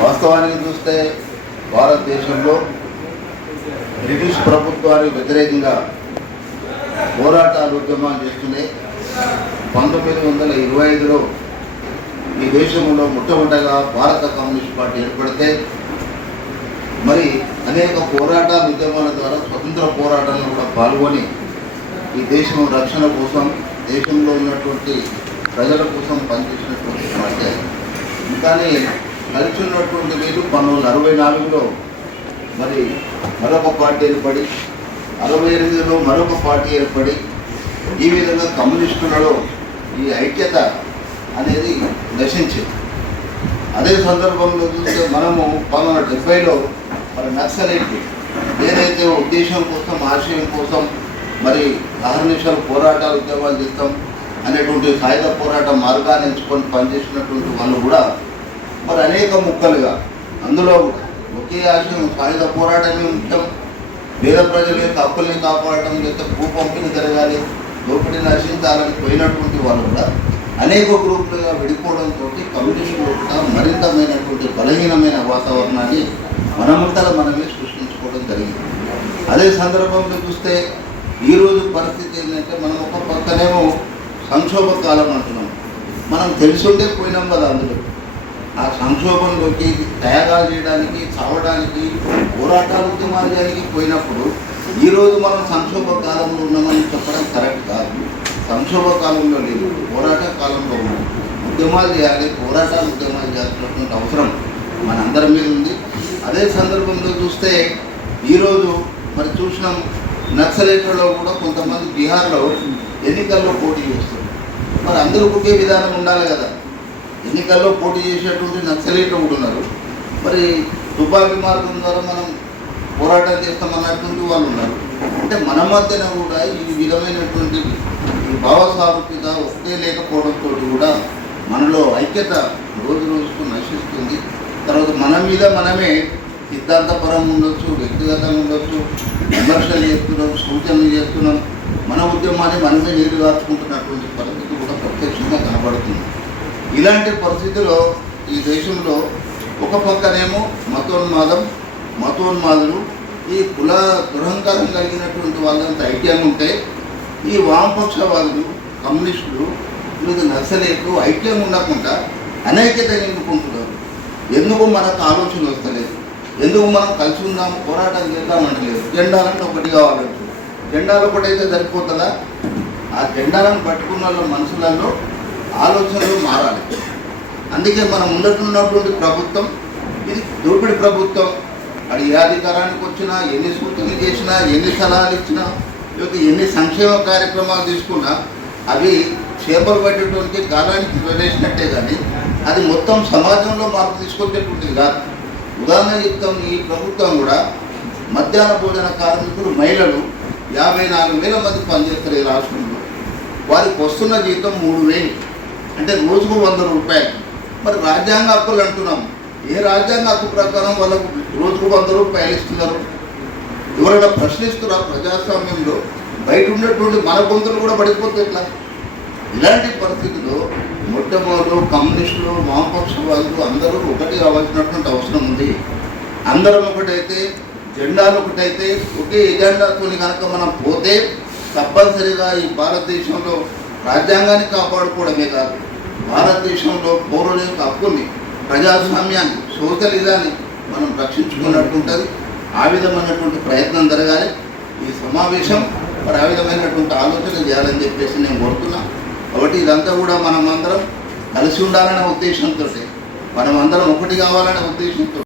వాస్తవానికి చూస్తే భారతదేశంలో బ్రిటిష్ ప్రభుత్వానికి వ్యతిరేకంగా పోరాటాలు ఉద్యమాలు చేస్తున్నాయి పంతొమ్మిది వందల ఇరవై ఐదులో ఈ దేశంలో మొట్టమొదటగా భారత కమ్యూనిస్ట్ పార్టీ ఏర్పడితే మరి అనేక పోరాటాల ఉద్యమాల ద్వారా స్వతంత్ర పోరాటాలను కూడా పాల్గొని ఈ దేశం రక్షణ కోసం దేశంలో ఉన్నటువంటి ప్రజల కోసం పనిచేసినటువంటి పార్టీ అది. కానీ కలిసి ఉన్నటువంటి వీరు పంతొమ్మిది అరవై నాలుగులో మరి మరొక పార్టీ ఏర్పడి అరవై ఎనిమిదిలో మరొక పార్టీ ఏర్పడి ఈ విధంగా కమ్యూనిస్టులలో ఈ ఐక్యత అనేది నశించింది. అదే సందర్భంలో చూస్తే మనము పంతొమ్మిది వందల డెబ్బైలో మరి నక్సలైట్లు ఏదైతే ఉద్దేశం కోసం ఆశయం కోసం మరి అహర్నిశలు పోరాటాలు ఉద్యమాలు చేస్తాం అనేటువంటి సాయుధ పోరాట మార్గాన్ని ఎంచుకొని పనిచేసినటువంటి వాళ్ళు కూడా మరి అనేక ముక్కలుగా. అందులో ఒకే ఆశయం సాయుధ పోరాటమే ముఖ్యం. పేద ప్రజల యొక్క హక్కుల్ని కాపాడటం లేకపోతే భూ పంపిణీ జరగాలి దోపిడీ నశించాలని పోయినటువంటి వాళ్ళు కూడా అనేక గ్రూపులుగా విడిపోవడంతో కమ్యూనిస్టులు కూడా మరింతమైనటువంటి బలహీనమైన వాతావరణాన్ని మనమంతా మనమే సృష్టించుకోవడం జరిగింది. అదే సందర్భంలో చూస్తే ఈరోజు పరిస్థితి ఏంటంటే మనం ఒక పక్కనేమో సంక్షోభ కాలం అంటున్నాం. మనం తెలుసుండే పోయినాం కదా అందులో. ఆ సంక్షోభంలోకి త్యాగాలు చేయడానికి చావడానికి పోరాటాలు ఉద్యమాలు పోయినప్పుడు ఈరోజు మనం సంక్షోభ కాలంలో ఉన్నామని చెప్పడం కరెక్ట్ కాదు. సంక్షోభ కాలంలో లేదు పోరాట కాలంలో ఉన్నాం ఉద్యమాలు చేయాలి పోరాటాలు ఉద్యమాలు చేస్తున్నటువంటి అవసరం మనందరి మీద ఉంది. అదే సందర్భంలో చూస్తే ఈరోజు మరి చూసినాం నక్సలైట్లలో కూడా కొంతమంది బీహార్లో ఎన్నికల్లో పోటీ చేస్తారు మరి అందరూ ఒకే విధానం ఉండాలి కదా. ఎన్నికల్లో పోటీ చేసేటువంటి నక్సలీట్లు ఉంటున్నారు ఉన్నారు. మరి తుపాకీ మార్గం ద్వారా మనం పోరాటం చేస్తామన్నటువంటి వాళ్ళు ఉన్నారు. అంటే మన మధ్యన కూడా ఈ విధమైనటువంటి భావసారూప్యత ఒకటే లేకపోవడంతో కూడా మనలో ఐక్యత రోజు రోజుకు నశిస్తుంది. తర్వాత మన మీద మనమే సిద్ధాంతపరం ఉండొచ్చు వ్యక్తిగతంగా ఉండొచ్చు విమర్శలు చేస్తున్నాం సూచనలు చేస్తున్నాం. మన ఉద్యమాన్ని మనమే నీరు కాచుకుంటున్నటువంటి పరిస్థితి కూడా ప్రత్యక్షంగా కనబడుతుంది. ఇలాంటి పరిస్థితిలో ఈ దేశంలో ఒక పక్కనేమో మతోన్మాదం మతోన్మాదులు ఈ కుల దురహంకారం కలిగినటువంటి వాళ్ళంతా ఐక్యంగా ఉంటే ఈ వామపక్షవాదులు కమ్యూనిస్టులు వీళ్ళు నక్సలేట్లు ఐక్యంగా ఉండకుండా అనైక్యత నింపుకుంటున్నారు ఎందుకు మనకు ఆలోచన వస్తలేదు? ఎందుకు మనం కలిసి ఉన్నాము పోరాటం చేద్దామంటలేదు జెండాలంటే ఒకటి కావాలంటే జెండాలు ఒకటైతే సరిపోతుందా? ఆ జెండాలను పట్టుకున్న వాళ్ళ మనసులలో ఆలోచనలు మారాలి. అందుకే మనం ఉండటున్నటువంటి ప్రభుత్వం ఇది దోపిడి ప్రభుత్వం. అది ఏ అధికారానికి వచ్చినా ఎన్ని సూచనలు చేసినా ఎన్ని సలహాలు ఇచ్చినా లేకపోతే ఎన్ని సంక్షేమ కార్యక్రమాలు తీసుకున్నా అవి చేపలు పట్టేటువంటి కాలానికి ప్రవేశినట్టే కానీ అది మొత్తం సమాజంలో మార్పు తీసుకొచ్చేటువంటిది కాదు. ఉదాహరణ చెప్తాం ఈ ప్రభుత్వం కూడా మధ్యాహ్న భోజన కార్మికులు మహిళలు యాభై నాలుగు వేల మంది పనిచేస్తారు ఈ రాష్ట్రంలో. వారికి వస్తున్న జీతం మూడు వేలు. అంటే రోజుకు వంద రూపాయలు. మరి రాజ్యాంగ హక్కులు అంటున్నాం ఏ రాజ్యాంగ హక్కు ప్రకారం వాళ్ళకు రోజుకు వంద రూపాయలు ఇస్తున్నారు? ఎవరైనా ప్రశ్నిస్తున్నా ప్రజాస్వామ్యంలో? బయట ఉన్నటువంటి మన గొంతులు కూడా పడిపోతే ఎట్లా ఇలాంటి పరిస్థితుల్లో మొట్టమొదలు కమ్యూనిస్టులు వామపక్ష వాళ్ళు అందరూ ఒకటి కావాల్సినటువంటి అవసరం ఉంది. అందరం ఒకటైతే జెండాలు ఒకటైతే ఒకే ఎజెండాతో కనుక మనం పోతే తప్పనిసరిగా ఈ భారతదేశంలో రాజ్యాంగాన్ని కాపాడుకోవడమే కాదు భారతదేశంలో పౌరుల యొక్క హక్కుల్ని ప్రజాస్వామ్యాన్ని సోషలిజాన్ని మనం రక్షించుకున్నట్టు ఉంటుంది. ఆ విధమైనటువంటి ప్రయత్నం జరగాలి. ఈ సమావేశం మరి ఆ విధమైనటువంటి ఆలోచన చేయాలని చెప్పేసి నేను కోరుతున్నా. కాబట్టి ఇదంతా కూడా మనం అందరం కలిసి ఉండాలనే ఉద్దేశంతో మనం అందరం ఒకటి కావాలనే ఉద్దేశంతో